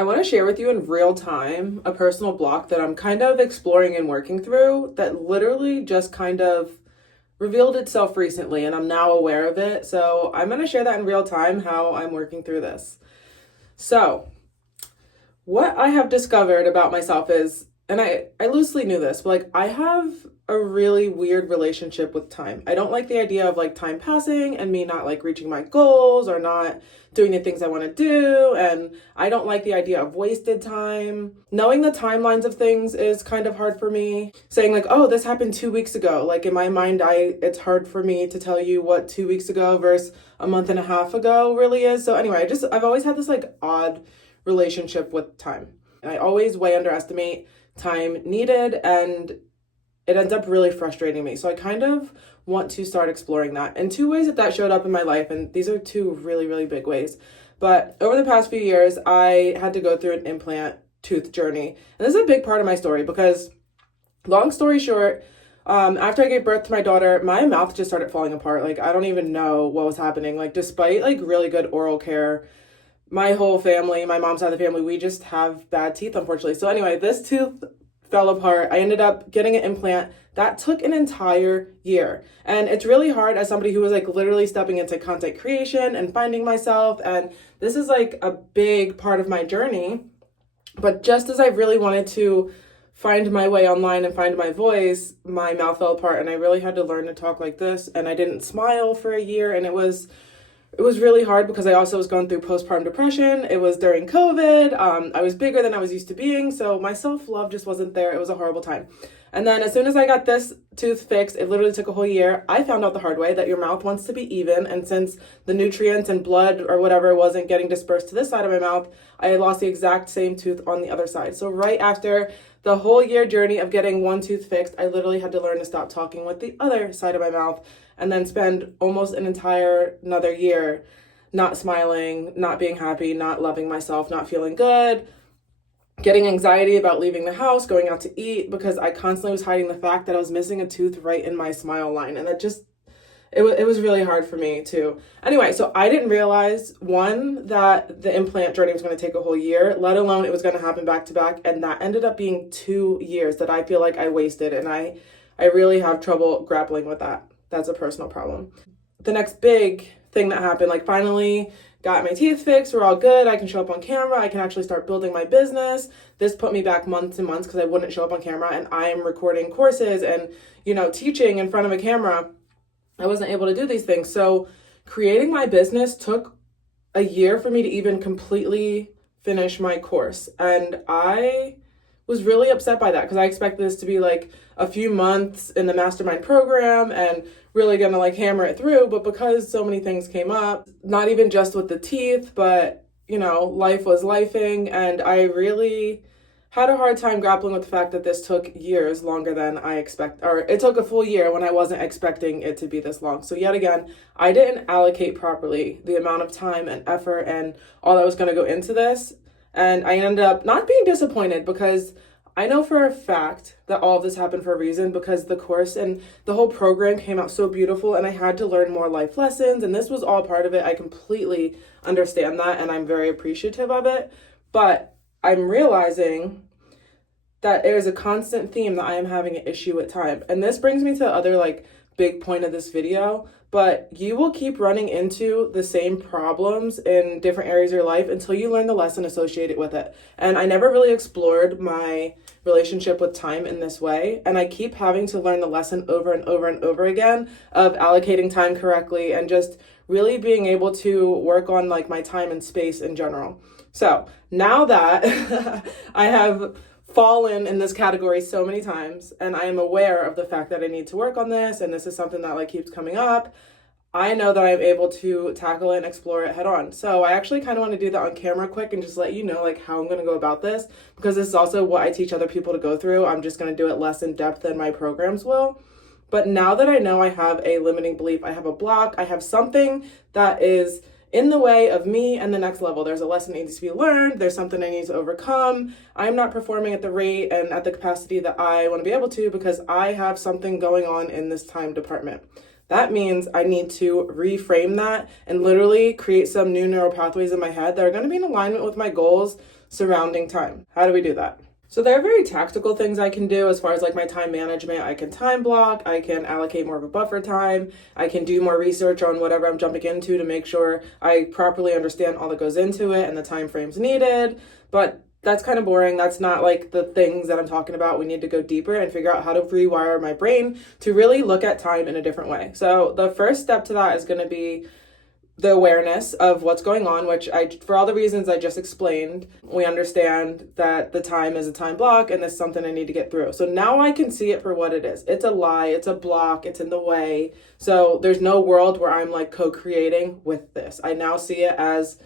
I want to share with you in real time a personal block that I'm kind of exploring and working through that literally just kind of revealed itself recently, and I'm now aware of it. So I'm going to share that in real time how I'm working through this. So, what I have discovered about myself is, and I loosely knew this, but like I have a really weird relationship with time. I don't like the idea of like time passing and me not like reaching my goals or not doing the things I want to do. And I don't like the idea of wasted time. Knowing the timelines of things is kind of hard for me. Saying like, oh, this happened 2 weeks ago. Like in my mind, it's hard for me to tell you what 2 weeks ago versus a month and a half ago really is. So anyway, I've always had this like odd relationship with time. And I always way underestimate time needed, and it ends up really frustrating me. So I kind of want to start exploring that. And two ways that showed up in my life, and these are two really, really big ways. But over the past few years, I had to go through an implant tooth journey. And this is a big part of my story because, long story short, after I gave birth to my daughter, my mouth just started falling apart. Like, I don't even know what was happening. Like, despite like really good oral care, my whole family, my mom's side of the family, we just have bad teeth, unfortunately. So anyway, this tooth fell apart. I ended up getting an implant. That took an entire year. And it's really hard as somebody who was like literally stepping into content creation and finding myself. And this is like a big part of my journey. But just as I really wanted to find my way online and find my voice, my mouth fell apart and I really had to learn to talk like this. And I didn't smile for a year, and it was really hard because I also was going through postpartum depression. It was during COVID. I was bigger than I was used to being, so my self-love just wasn't there. It was a horrible time. And then as soon as I got this tooth fixed, it literally took a whole year. I found out the hard way that your mouth wants to be even, and since the nutrients and blood or whatever wasn't getting dispersed to this side of my mouth, I lost the exact same tooth on the other side. So right after the whole year journey of getting one tooth fixed, I literally had to learn to stop talking with the other side of my mouth, and then spend almost another year not smiling, not being happy, not loving myself, not feeling good, getting anxiety about leaving the house, going out to eat, because I constantly was hiding the fact that I was missing a tooth right in my smile line. And that just, it was really hard for me too. Anyway, so I didn't realize, one, that the implant journey was going to take a whole year, let alone it was going to happen back to back. And that ended up being 2 years that I feel like I wasted. And I really have trouble grappling with that. That's a personal problem. The next big thing that happened, like finally got my teeth fixed, we're all good, I can show up on camera, I can actually start building my business. This put me back months and months because I wouldn't show up on camera, and I'm recording courses and, teaching in front of a camera. I wasn't able to do these things. So creating my business took a year for me to even completely finish my course. And I was really upset by that because I expected this to be like a few months in the mastermind program and really gonna like hammer it through. But because so many things came up, not even just with the teeth, but life was lifing, and I really had a hard time grappling with the fact that this took years longer than I expect, or it took a full year when I wasn't expecting it to be this long. So yet again, I didn't allocate properly the amount of time and effort and all that was going to go into this. And I ended up not being disappointed because I know for a fact that all of this happened for a reason, because the course and the whole program came out so beautiful and I had to learn more life lessons, and this was all part of it. I completely understand that and I'm very appreciative of it. But I'm realizing that there's a constant theme that I am having an issue with time. And this brings me to the other like big point of this video, but you will keep running into the same problems in different areas of your life until you learn the lesson associated with it. And I never really explored my relationship with time in this way. And I keep having to learn the lesson over and over and over again of allocating time correctly and just really being able to work on like my time and space in general. So now that I have fallen in this category so many times, and I am aware of the fact that I need to work on this, and this is something that like keeps coming up, I know that I'm able to tackle it and explore it head on. So I actually kind of want to do that on camera quick and just let you know like how I'm going to go about this, because this is also what I teach other people to go through. I'm just going to do it less in depth than my programs will. But now that I know I have a limiting belief, I have a block, I have something that is in the way of me and the next level. There's a lesson that needs to be learned. There's something I need to overcome. I'm not performing at the rate and at the capacity that I want to be able to because I have something going on in this time department. That means I need to reframe that and literally create some new neural pathways in my head that are going to be in alignment with my goals surrounding time. How do we do that? So there are very tactical things I can do as far as like my time management. I can time block, I can allocate more of a buffer time, I can do more research on whatever I'm jumping into to make sure I properly understand all that goes into it and the time frames needed. But that's kind of boring. That's not like the things that I'm talking about. We need to go deeper and figure out how to rewire my brain to really look at time in a different way. So the first step to that is going to be the awareness of what's going on, which for all the reasons I just explained, we understand that the time is a time block and it's something I need to get through. So now I can see it for what it is. It's a lie, it's a block, it's in the way. So there's no world where I'm like co-creating with this. I now see it as,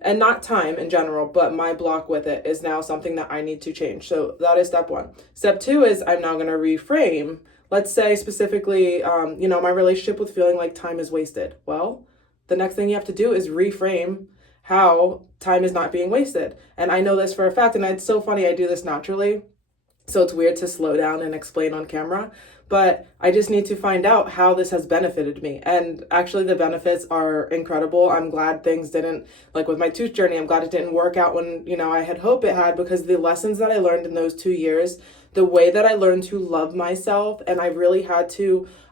and not time in general, but my block with it is now something that I need to change. So that is step one. Step two is I'm now going to reframe. Let's say specifically, my relationship with feeling like time is wasted. Well, the next thing you have to do is reframe how time is not being wasted. And I know this for a fact, and it's so funny, I do this naturally. So it's weird to slow down and explain on camera, but I just need to find out how this has benefited me. And actually the benefits are incredible. I'm glad things didn't, like with my tooth journey, I'm glad it didn't work out when, I had hoped it had, because the lessons that I learned in those 2 years, the way that I learned to love myself, and I really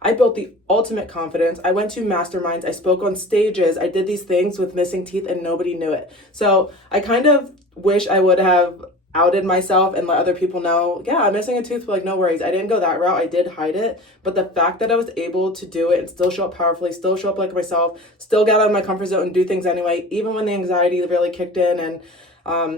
I built the ultimate confidence. I went to masterminds, I spoke on stages, I did these things with missing teeth and nobody knew it. So I kind of wish I would have outed myself and let other people know, yeah, I'm missing a tooth, but like, no worries. I didn't go that route. I did hide it. But the fact that I was able to do it and still show up powerfully, still show up like myself, still get out of my comfort zone and do things anyway, even when the anxiety really kicked in and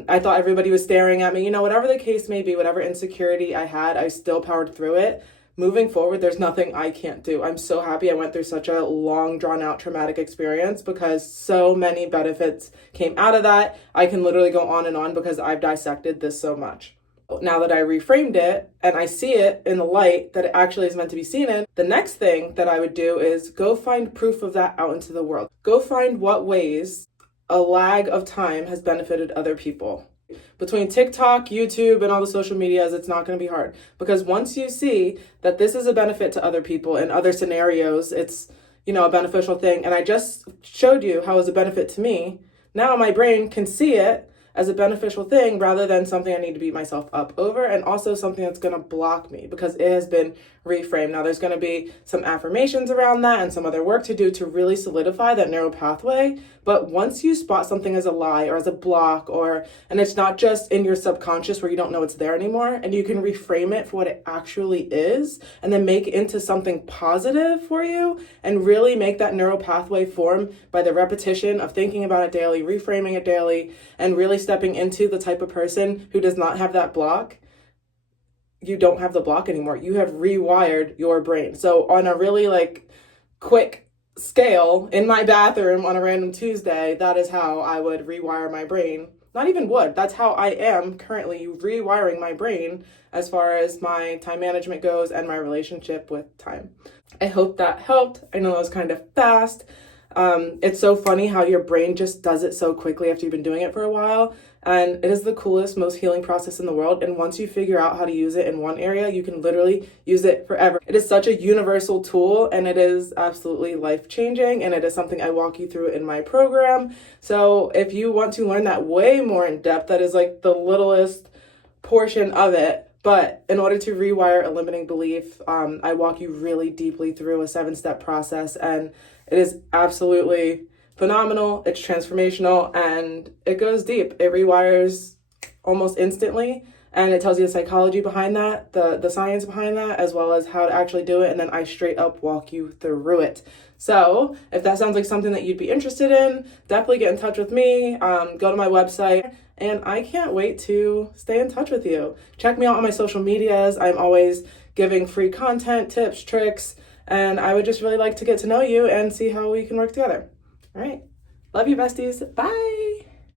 I thought everybody was staring at me, whatever the case may be, whatever insecurity I had, I still powered through it. Moving forward, there's nothing I can't do. I'm so happy I went through such a long, drawn out traumatic experience because so many benefits came out of that. I can literally go on and on because I've dissected this so much. Now that I reframed it and I see it in the light that it actually is meant to be seen in, the next thing that I would do is go find proof of that out into the world. Go find what ways a lag of time has benefited other people. Between TikTok, YouTube, and all the social medias, it's not going to be hard. Because once you see that this is a benefit to other people in other scenarios, it's, a beneficial thing. And I just showed you how it's a benefit to me. Now my brain can see it as a beneficial thing rather than something I need to beat myself up over, and also something that's going to block me because it has been reframed. Now there's going to be some affirmations around that and some other work to do to really solidify that neural pathway. But once you spot something as a lie or as a block, and it's not just in your subconscious where you don't know it's there anymore, and you can reframe it for what it actually is and then make it into something positive for you and really make that neural pathway form by the repetition of thinking about it daily, reframing it daily, and really stepping into the type of person who does not have that block. You don't have the block anymore. You have rewired your brain. So on a really quick scale in my bathroom on a random Tuesday, that is how I would rewire my brain. Not even would. That's how I am currently rewiring my brain as far as my time management goes and my relationship with time. I hope that helped. I know that was kind of fast. It's so funny how your brain just does it so quickly after you've been doing it for a while. And it is the coolest, most healing process in the world. And once you figure out how to use it in one area, you can literally use it forever. It is such a universal tool and it is absolutely life-changing. And it is something I walk you through in my program. So if you want to learn that way more in depth, that is like the littlest portion of it. But in order to rewire a limiting belief, I walk you really deeply through a 7-step process, and it is absolutely phenomenal. It's transformational and it goes deep. It rewires almost instantly, and it tells you the psychology behind that, the science behind that, as well as how to actually do it. And then I straight up walk you through it. So if that sounds like something that you'd be interested in, definitely get in touch with me. Go to my website. And I can't wait to stay in touch with you. Check me out on my social medias. I'm always giving free content, tips, tricks, and I would just really like to get to know you and see how we can work together. All right. Love you, besties. Bye.